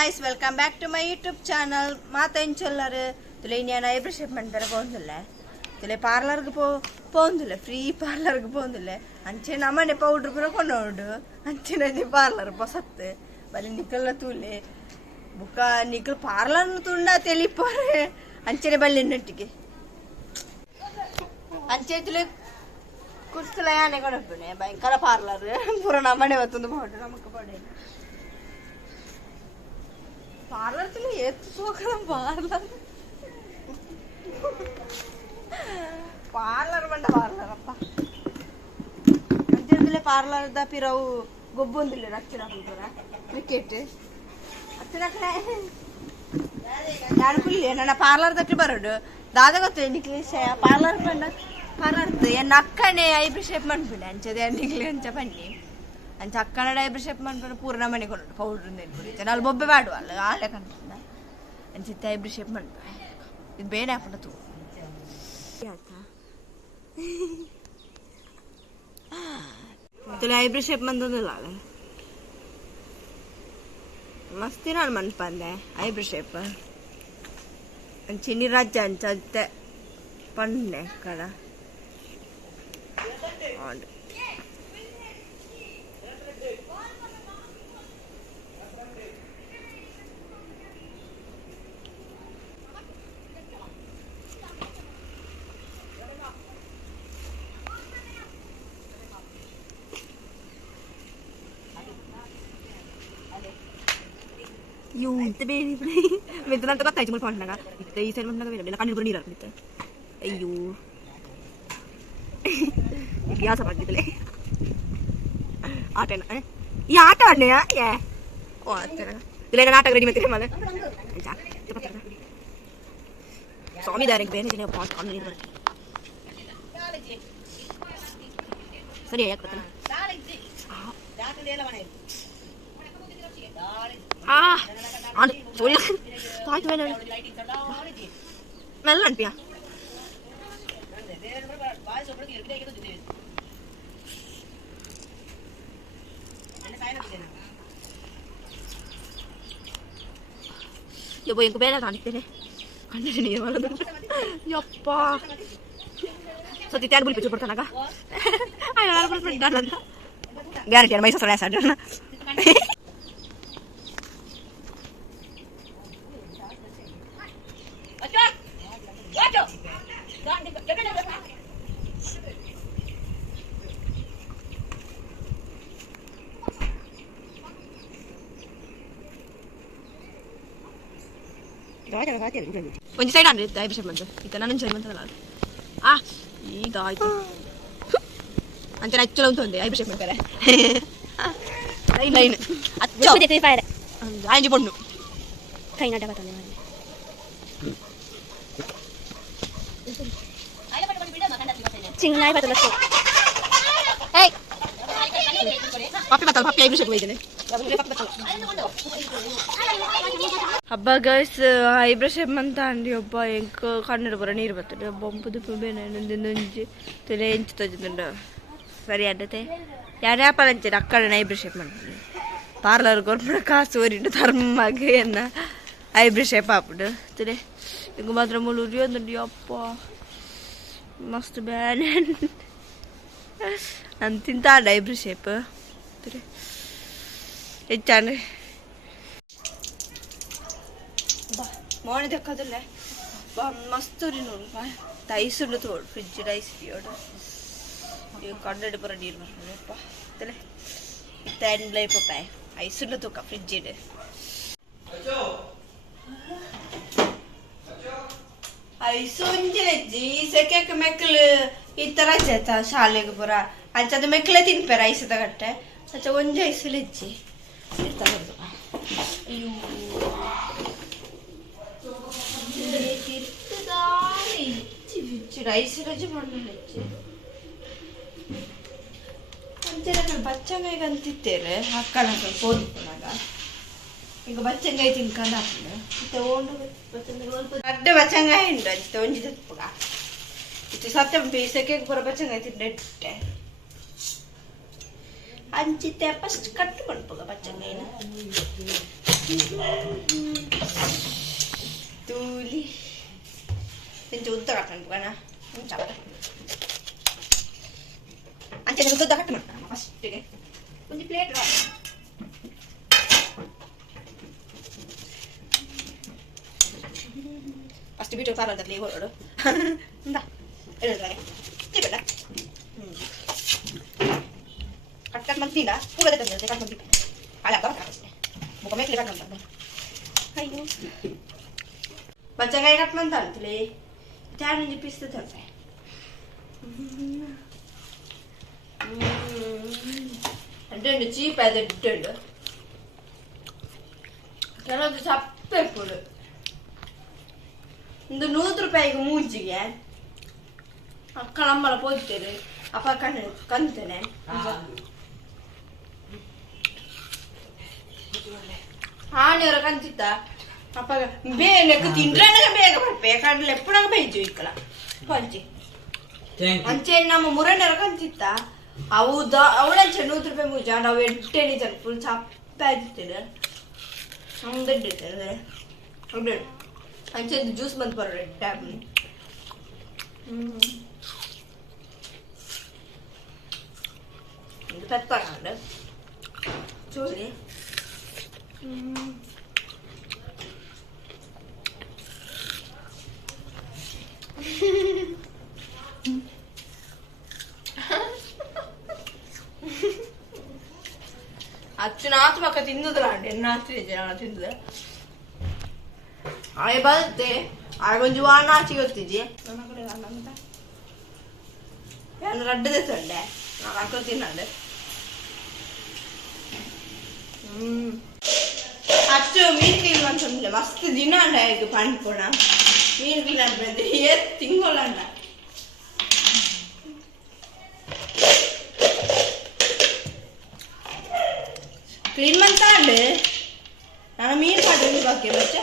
guys, welcome back to my YouTube channel. Mata in chollaru tule inna eyebrow shape mandara povundilla tule parlor ku povundilla free parlor ku povundilla anche namane powder pura konodu anche nadi parlor posatte bali nikalla tule buka nikal parlor nu tunda telipore anche balle nettige anche tule kursula yane konapune bayankara parlor pura namane vatundu powder namakku pade parlour चले ये तो सोकरम parlour parlour बंड parlour अप्पा अंचेले parlour दा पिराऊ गोब्बोंदिले रच्चिरा पुरा cricket अच्चनकने यानकुल्ले नन्न parlour दट्टि बरोडु दादा गोत्ते निक्लेशय parlour बंड parlour ये नक्कने eyebrow shape मन्पुने अंचदे निक्ले अंच पन्नी अंच अक्कन eyebrow shape मन्पुने पूर्ण मने कोनु पौडर नेल्पुरि जनाल बोब्बे बाडु अल्ल आले कन्नुंदा अंच ऐब्रो शेप मन्पु इदु बेने आपुंड तू याता तुला ऐब्रो शेप मन्दुंदल्ल मस्तिनाल मन्पंदे ऐब्रो शेप अंचिनि रज्ज अंच अद्दे पन्ने कड और Yung tabi ni minta nanti kata cuma phone naga kita isen mana naga bela kan ni rak kita ayo biasa pagi tele आटे ना ये आटा आने ये ओ आटे ना तले ना आटा रेडी में तेरे माले जा तो पता ना स्वामी दारे के बेने जिन्हें बहुत कम नहीं करती सही है यार पता ना ah and sorry tai tu na mellan pia yo boy ko bela tani tene kanne ni mala yappa so titan bul pichu portana ka ay na por frente na guarantee mai so rasa na ಒಂಜಿ side ಅಂದ್ರೆ eyebrow shape ಮಂತ ಇತ್ತ ನನ್ನ side ಮಂತಲ್ಲ ಆ ಈಗ ಆಯ್ತು ಅಂಚನ ಅಚ್ಚಲ ಉಂಟು eyebrow shape ಮಾಡ್ತಾರೆ line line ಅಚ್ಚೋ ಬಿದೆ fire Anji ಪೊಣ್ಣು ಕೈ ನಡ ಬತನೆ ಮಾಡಿ ಚಿಂಗಾಯಿ ಬತಲ ಏಯ್ ಪಾಪಿ ಬತಲ ಪಾಪಿ ಐಬ್ರೋ ಶೇಪ್ ಹೋಯ್ತಾನೆ ಅಬ್ಬಾ ಗೈಸ್ ಐಬ್ರೋ ಶೇಪ್ ಅಂತ ಅಂಡಿ ಒಬ್ಬ ಎಂಕ ಕಣ್ಣು ಬರ ನೀರು ಬರ್ತದೆ ಬೊಂಪದು ಬೇನೆ ನಂಜಿ ತಲೆ ಎಂಚು ತಜ್ಜಿಂದ ಸರಿ ಅಡ್ಡತೆ ಯಾರೇ ಪಲಂಚೆ ಅಕ್ಕಡ ಐಬ್ರೋ ಶೇಪ್ ಮಾಡ್ತೀನಿ ಪಾರ್ಲರ್ ಕೊಟ್ಟು ಕಾಸು ಓರಿಟ್ಟು ತರ್ಮಗೆ ಎನ್ನ ಐಬ್ರೋ ಶೇಪ್ ಹಾಕ್ಬಿಟ್ಟು ತಲೆ ಇಂಕ ಮಾತ್ರ ಮುಳುರಿ ಅಂದಂಡಿ ಅಪ್ಪ ಮಸ್ತ್ ಬೇನೆ ನಾನು ತಿಂತಾಡ ಐಬ್ರೋ ಶೇಪ್ ತಲೆ ಹೆಚ್ಚಾನೆ मोने देखा तो ले मस्त री नोड ताइस उंड तो फ्रिज राइस पियोड ये कंडड पर नीर मरने पा तले इतन लय पपाय आइस उंड तो का फ्रिज डे अचो आइस उंजले जी सेके के मेकल इतरा जेता शाले के पूरा अच्छा तो मेकले तीन पे राइस ता कट्टे अच्छा उंजे आइस लेजी इतना कर अयो राइस रज मಣ್ಣು ಅಂಚೆ ಬಚ್ಚಂಗಾಯಿ ಅಂತಿತ್ತೇರೆ ಅಕ್ಕನ ಸ್ವಲ್ಪ ಓದಿಕೊಂಡಾಗ ಈಗ ಬಚ್ಚಂಗಾಯಿ ತಿನ್ಕೊಂಡು ಹಾಕಿದೆ ಇತ್ತ ಓಂಡು ಅಡ್ಡ ಬಚ್ಚಂಗಾಯಿ ಉಂಡು ಅಂಚಿತ ಒಂಜಿ ತಪ್ಪುಗ ಇತ್ತು ಸತ್ಯ ಪೀಸಕ್ಕೆ ಪೂರ ಬಚ್ಚಂಗಾಯಿ ತಿಂಡೆ ಅಂಚಿತೆ first ಕಟ್ಟುಕೊಂಡು ಪೋಗ ಬಚ್ಚಂಗಾಯಿನ Tuli. Pencuta kan bukan ah. Capek. Anjir itu dah kan pas deh. Kunci plate lah. Pasti video parah dah lewat ada. Entah. Ada lagi. Cepat dah. Kat mati dah. Pura dah kat mati. Ala kau kat. Bukan mek lepas nonton. Ayo. Baca kayak kat mantan tu le. Jangan jepis tu tak. Ada ni cheap ada dulu. Kalau tu capek pula. Itu ₹100 munci kan? Kalau malah poster, apa kan tu nen? Ni orang kan cita. Apa? Bene ketindran kan bene kan pekan lepurang baju ikla. Panci. Anchen nama murah orang kan cita. Awalnya ₹100 munci, anda wedde ni jan full capek tu nen. Angde tu nen. Angde. Anchen juice mant per tab. Ini pepper ada. Curi. Accionato ma che tinto delante, nati c'erano tinto. Hai balte, hai congiuana ci gottigi. Non ho quello andata. E hanno radde sonde. Non ha così nade. Accio meeting mancham le mast dinana idu pan pona. Meen vilan bede yet tingolana. Clean mantale. Nana meen padeni bakke baccha.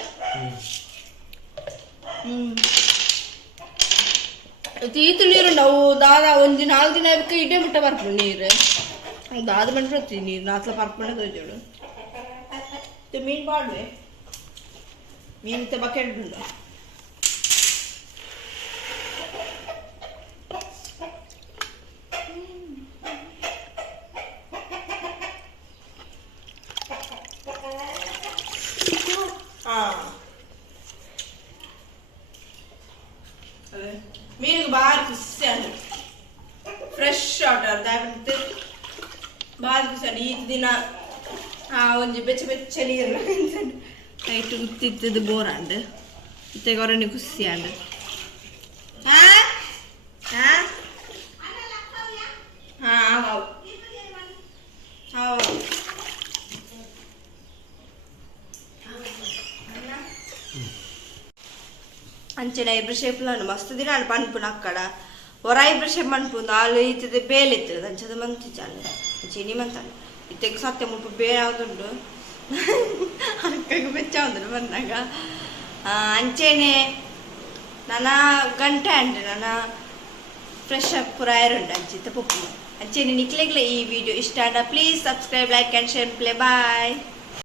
Itu ನೀರು ನಾವು ದಾದ ಒಂದು 4 ದಿನ ಅದಕ್ಕೆ ಇಡೇ ಬಿಟ್ಟ ಬರ್ತೀವಿ ನೀರು ದಾದ ಮಾಡ್ಬಿಡ್ತೀವಿ ನೀರು ನಾಲ್ಕು ಪರ್ಪಣೆ ತೋಜೋಡು ಇದು ಮೀನು ಬಾಡ್ವೆ ಮೀನು ಇತ್ತ ಬಕೆಟ್ ಬಿಡ ಮೀನಿಗೆ ಬಾರಿ ಖುಷಿ ಅಂದ್ರೆ ಫ್ರೆಶ್ ವಾಟರ್ ದಾಯಂತ ಬಾರಿ ಖುಷಿ ಈ ದಿನ ಒಂಜಿ ಬೆಚ್ಚ ಬೆಚ್ಚ ನೀರು ನೈಟ್ ಉತ್ತಿತ್ತದು ಬೋರ್ ಅಂಡ್ ಇತ್ತೆ ಗೊರನಿ ಖುಷಿ ಅಂಡ್ ಅಂಚೆನ ಐಬ್ರೋ ಶೇಪ್ ಮಸ್ತ್ ದಿನ ಪನ್ಪುನ ಅಕ್ಕಡ ಹೊರ ಐಬ್ರೋ ಶೇಪ್ ಮನ್ಪುಂದು ಆಲು ಇತ್ತದೆ ಬೇಲೆ ಇತ್ತದೆ ಅಂಚದ ಮಂತಿ ಚಾಲು ಚೀನಿ ಮಂತಾನೆ ಇತ್ತೆಗೆ ಸತ್ಯ ಮುಲ್ಪ ಬೇರೆ ಯಾವುದುಂಡು ಅಕ್ಕಗೆ ಬೆಚ್ಚ ಉಂಟು ಬಂದಾಗ ಅಂಚೆನೆ ನನ್ನ ಗಂಟೆ ಅಂಡೆ ನನ್ನ ಫ್ರೆಶ್ ಅಪ್ ಪುರ ಉಂಡು ಅಂಚಿತ್ತ ಪುಪ್ಪು ಅಂಚೆನೆ ನಿಕ್ಲೆಗ್ಲೆ ಈ ವಿಡಿಯೋ ಇಷ್ಟ ಆಡ please subscribe like and share play bye.